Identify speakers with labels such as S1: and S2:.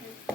S1: Perfect.